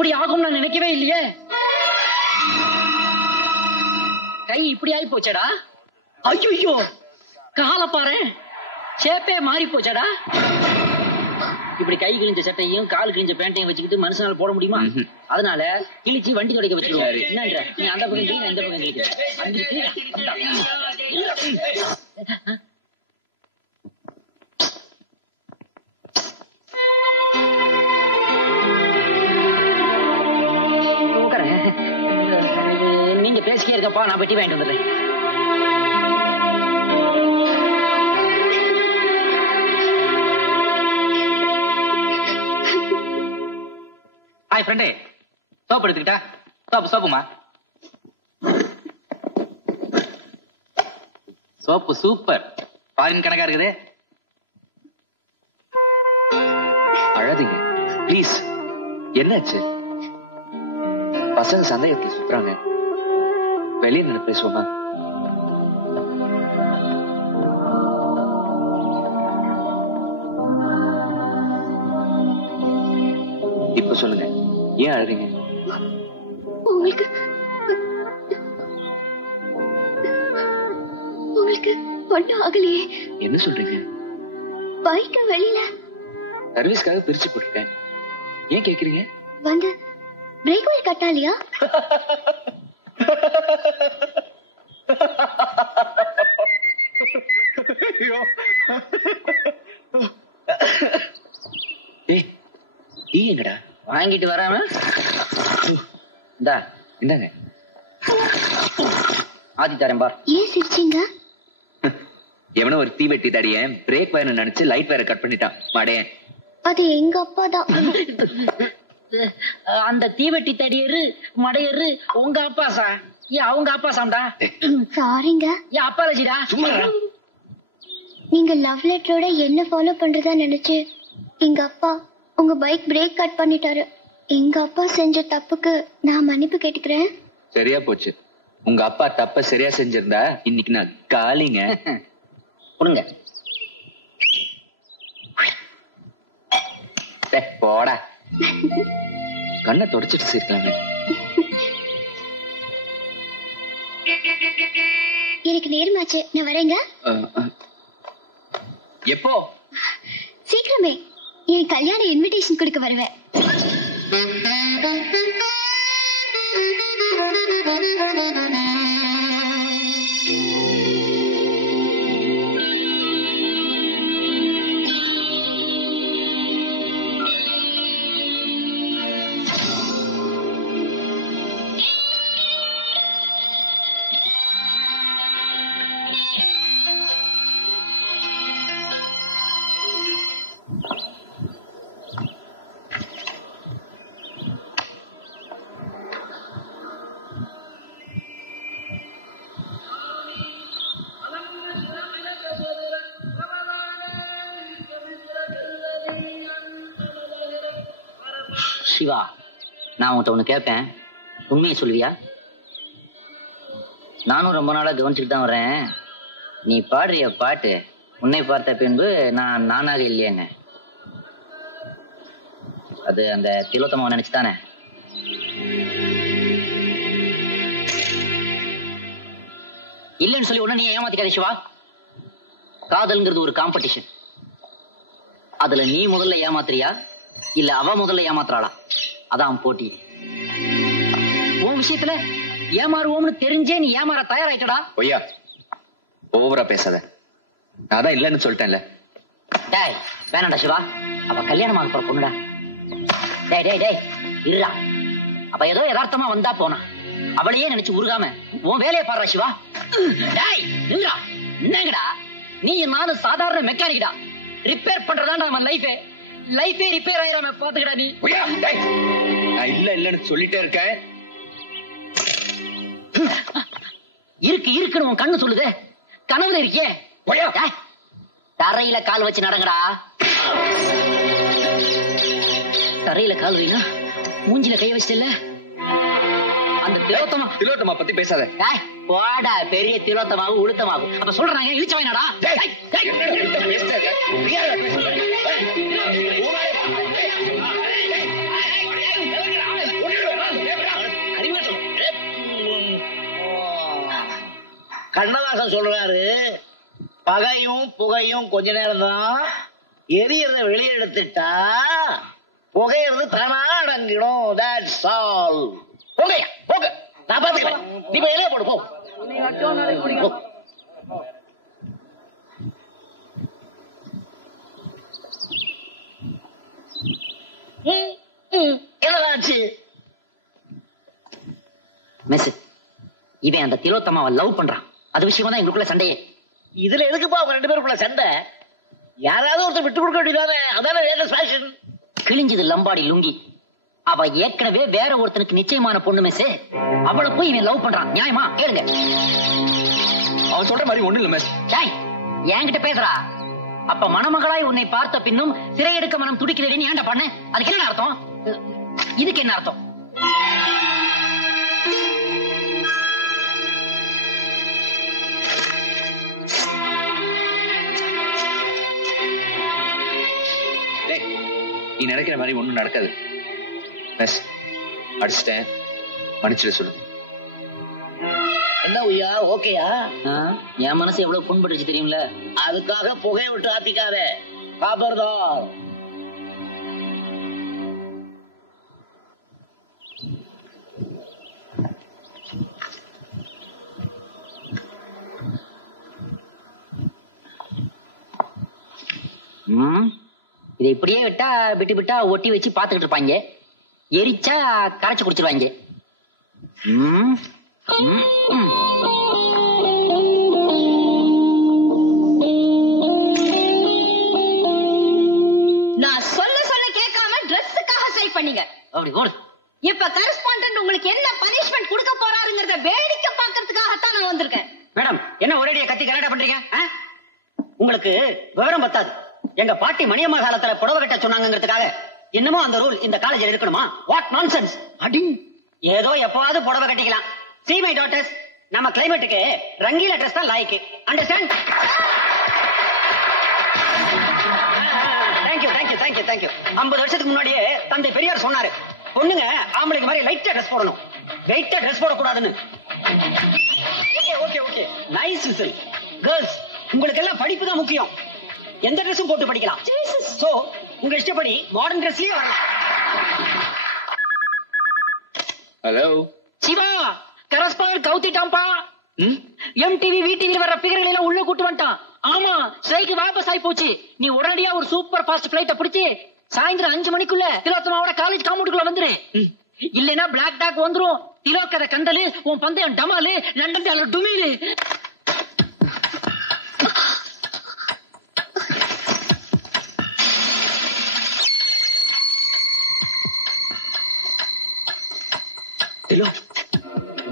இப்படி ஆகும் நான் நினைக்கவே இல்லையே. கை இப்படி ஆகி போச்சடா. ஐயோ கால பாரு, ஷேப்பே மாறி போச்சடா. இப்படி கை கிழிஞ்ச சட்டையும் கால் கிழிஞ்ச பேண்டையும் வச்சுக்கிட்டு மனுஷனால போட முடியுமா? அதனால கிழிச்சு வண்டி துடைக்க வச்சிருவாரு. என்னன்ற நீ அந்த பக்கம் கிழி, இந்த பக்கம் கிழிக்கிறேன். நீங்க பேசிக்கே இருக்கப்பா, நான் பெட்டி வாங்கிட்டு வந்துடுறேன். ஹாய் ஃப்ரெண்டே, சோப்பு எடுத்துக்கிட்டா? சோப்புமா? சோப்பு சூப்பர், ஃபாரின் கணக்கா இருக்குது. அழாதீங்க ப்ளீஸ். என்னாச்சு? பசங்க சந்தேகத்துல சுத்துறாங்க. வெளியே நின்று பேசுவோமா? இப்ப சொல்லுங்க, ஏன் அழுறீங்க? உங்களுக்கு ஒண்ணும் ஆகலையே. என்ன சொல்றீங்க? பைக்க வெளியில சர்வீஸ்க்காக பிரிச்சு போட்டுருக்கேன். ஏன் கேக்குறீங்க? வந்து பிரேக் ஒயர் கட்டாலியா? எங்கடா வாங்கிட்டு வராம இந்தாங்க. ஆதி தரேன் பார். ஏன் சிரிச்சீங்க? எவனோ ஒரு தீவெட்டி தடிய பிரேக் வயர் நினைச்சு லைட் வயரை கட் பண்ணிட்டான் மாடேன். அது எங்க அப்பா தான். அந்த தீவெட்டி தடியரு மடையரு உங்க அப்பா சா? ஏன் அவங்க அப்பா சாம்டா? சாரிங்க. ஏன் அப்பா லட்சிடா? சும்மா நீங்க லவ் லெட்டரோட என்ன ஃபாலோ பண்றதா நினைச்சு எங்க அப்பா உங்க பைக் பிரேக் கட் பண்ணிட்டாரு. எங்க அப்பா செஞ்ச தப்புக்கு நான் மன்னிப்பு கேட்டுக்கிறேன். சரியா போச்சு. உங்க அப்பா தப்ப சரியா செஞ்சிருந்தா இன்னைக்கு நான் காலிங்க. கொடுங்க. போடா. கண்ணை தொடச்சிட்டு சேர்க்கலாமே. எனக்கு நேரமாச்சு, நான் வரேங்க. எப்போ? சீக்கிரமே. என் கல்யாண இன்விடேஷன் கொடுக்க வருவேன். சிவா, நான் உன்கிட்ட ஒண்ணு கேட்பேன், உண்மையை சொல்லுவியா? நானும் ரொம்ப நாளா கவனிச்சுட்டு தான் வர்றேன். நீ பாடுறிய பாட்டு உன்னை பார்த்த பின்பு நான் நானாக இல்லையேன்னு, அது அந்த திலோத்தமாவை நினைச்சுதானே? இல்லைன்னு சொல்லி உடனே நீ ஏமாத்திக்காத சிவா. காதல்ங்கிறது ஒரு காம்படிஷன். அதுல நீ முதல்ல ஏமாத்துறியா இல்ல அவ முதல்ல ஏமாத்துறாளா? அதான் போட்டி. உன் விஷயத்துல ஏமாறுவோம்னு தெரிஞ்சே நீ ஏமாற தயாராயிட்டடா. ஒய்யா, ஓவரா பேசாத. நான் தான் இல்லைன்னு சொல்லிட்டேன்ல. டேய் வேணாடா சிவா, அவ கல்யாணம் ஆக போற பொண்ணுடா. டேய் டேய் டேய் இருடா. அப்ப ஏதோ யதார்த்தமா வந்தா போனா, அவளையே நினைச்சு உருகாம உன் வேலையை பாடுறா சிவா. டேய் இருடா. என்னங்கடா நீ நானும் சாதாரண மெக்கானிக்டா. ரிப்பேர் பண்றதா நம்ம லைஃபே ரிப்பேர் ஆயிராம பாத்துக்கடா நீ. நான் இல்லன்னு சொல்லிட்டே இருக்கேன். இருக்குன்னு உன் கண்ணு சொல்லுது. கனவுல இருக்கியே. தரையில கால் வச்சு நடங்கடா. தரையில கால் வைனா மூஞ்சில கை வச்சிட்டல. அந்த திலோத்தமா பத்தி பேசாத. போடா, பெரிய திலோத்தமாவும் உளுத்தமாவும். அப்ப சொல்றாங்க இழிச்ச வாயினாடா. கண்ணதாசன் சொல்றாரு, பகையும் புகையும் கொஞ்ச நேரம் தான், எரியறத வெளியே எடுத்துட்டா புகையிறது தானா அடங்கிடும். That's all. போங்கய்யா போங்க, நான் பாத்துக்கிறேன். நீ போய் இலைய போடு போ. என்னதாச்சு? மிஸ், இவன் அந்த திலோத்தமாவை லவ் பண்றான். அது விஷயமா தான் எங்களுக்குள்ள சண்டையே. இதுல எதுக்குப்பா அவங்க 2 பேருக்குள்ள சண்டை? யாராவது ஒருத்தர் விட்டு கொடுக்க வேண்டியதானே? அதானே லேட்டஸ்ட் ஃபேஷன். கிழிஞ்சது லம்பாடி லுங்கி. அவ ஏற்கனவே வேற ஒருத்தனுக்கு நிச்சயமான பொண்ணு மிஸ். அவளை போய் இவன் லவ் பண்றான். நியாயமா? கேளுங்க. அவன் சொல்ற மாதிரி ஒண்ணு இல்ல மிஸ். டேய், என்கிட்ட பேசுறா. அப்ப மணமகளாய் உன்னை பார்த்த பின்னும் சிறை எடுக்க மனம் துடிக்கிறேன்னு ஏன்டா பண்ண? அதுக்கு என்ன அர்த்தம்? இதுக்கு என்ன அர்த்தம்? நீ நினைக்கிற மாதிரி ஒண்ணும் நடக்காது மிஸ். அடிச்சிட்டேன், மன்னிச்சிட சொல்லு. என்ன உய்யா, ஓகேயா? என் மனசு எவ்வளவு புண்பட்டுச்சு தெரியும்ல. அதுக்காக புகையை விட்டு ஆத்திக்காத. காபர்தார். இதை இப்படியே விட்டா விட்டு விட்டா ஒட்டி வச்சு பாத்துக்கிட்டு இருப்பாங்க. எரிச்சா கரைச்சு குடிச்சிருவாங்க. நான் சொல்ல சொல்ல கேட்காம ட்ரெஸ்ஸுக்காக ஸ்ட்ரைக் பண்ணீங்க. அப்படி போடு. இப்ப கரஸ்பாண்டன்ட் உங்களுக்கு என்ன பனிஷ்மெண்ட் கொடுக்க போறாருங்கறத வேடிக்கை பார்க்கிறதுக்காகத்தான் நான் வந்திருக்கேன். மேடம், என்ன ஒரேடியா கத்தி கலாட்டா பண்றீங்க? உங்களுக்கு விவரம் பத்தாது. எங்க பாட்டி மணியம்மா காலத்துல புடவை கட்ட சொன்னாங்கிறதுக்காக என்னமோ அந்த ரூல் இந்த காலேஜில் இருக்கணுமா? What nonsense. அடி, ஏதோ எப்பவாவது புடவை கட்டிக்கலாம். See my daughters, நம்ம கிளைமேட்டுக்கு ரங்கீல ட்ரெஸ் தான் லாய்க்கு. Understand? Thank you thank you thank you thank you. 50 வருஷத்துக்கு முன்னாடியே தந்தை பெரியார் சொன்னாரு, பொண்ணுங்க ஆம்பளைக்கு மாதிரி லைட்டா ட்ரெஸ் போடணும், வெயிட்டா ட்ரெஸ் போடக்கூடாதுன்னு. Okay okay okay, nice whistle. Girls, உங்களுக்கு எல்லாம் படிப்பு தான் முக்கியம். எந்த ட்ரெஸ்ஸும் போட்டு படிக்கலாம். சோ உங்க இஷ்டப்படி மாடர்ன் ட்ரெஸ்லயே வரலாம். ஹலோ சிவா, கரஸ்பாண்டன்ட் கவுத்திட்டாம்பா. MTV VTV வர பிகர்கள் எல்லாம் உள்ள கூட்டு வந்துட்டான். ஆமா, ஸ்ட்ரைக் வாபஸ் ஆயி போச்சு. நீ உடனடியா ஒரு சூப்பர் ஃபாஸ்ட் பிளைட்ட பிடிச்சு சாயந்தரம் 5 மணிக்குள்ள திலோத்தமாவோட காலேஜ் காம்பவுண்டுக்குள்ள வந்துரு. இல்லைன்னா பிளாக் டாக் வந்துரும். திலோக்கத கந்தலு, உன் பந்தயம் டமாலு, லண்டன் டாலர் டுமீலு.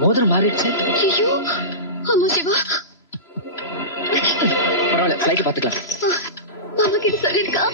மோதிரம் மாறிடுச்சு. ஐயோ, ஆமா சிவா. பரவாயில்ல, ஃபிளைட் பாத்துக்கலாம். மாமா கிட்ட சொல்லிருக்கா?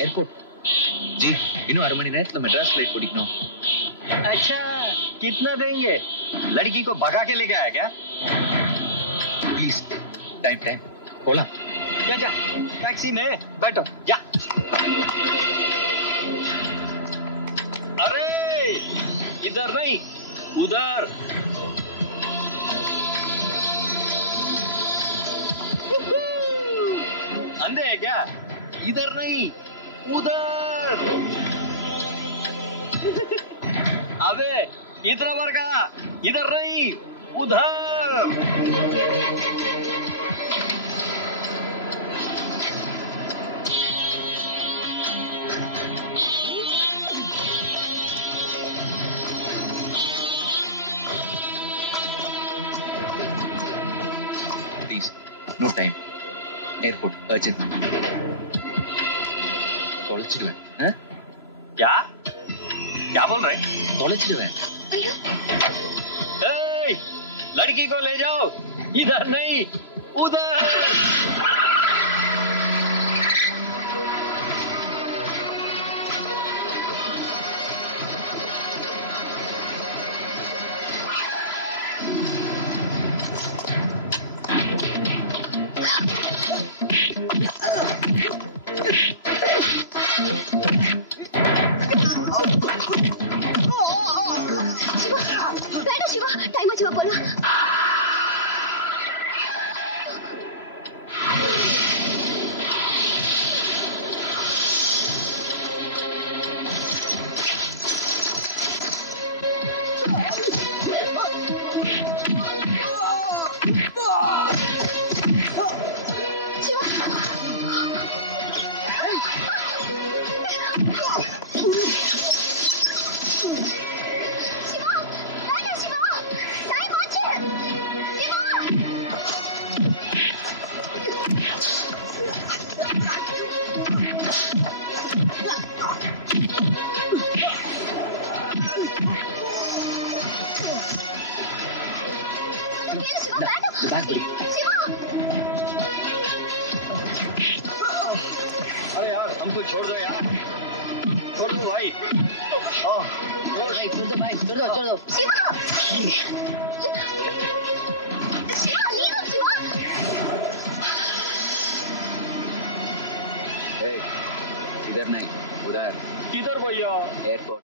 एयरपोर्ट जी, இன்னும் 1/2 மணி நேரத்துல மெட்ராஸ் ஃபிளைட் பிடிக்கணும். अच्छा, कितना देंगे? लड़की को भगा के लेके आया क्या? प्लीज, टाइम बोला. जा जा, टैक्सी में बैठो, जा. अरे इधर नहीं, उधर. अंधे है क्या? इधर नहीं, उधर. अबे इधर वर्गा, इधर नहीं, उधर. Please, no time. Airport urgent. தொலைச்சிடுவேன். क्या क्या बोल रहे? தொலைச்சிடுவேன். लड़की को ले जाओ, इधर नहीं, उधर. बैग पिड़ी। अरे यार हमको छोड़ दो यार, छोड़ दो भाई। छोड़ दो भाई, छोड़ दो। इधर नहीं, उधर। किधर भैया? एयरपोर्ट।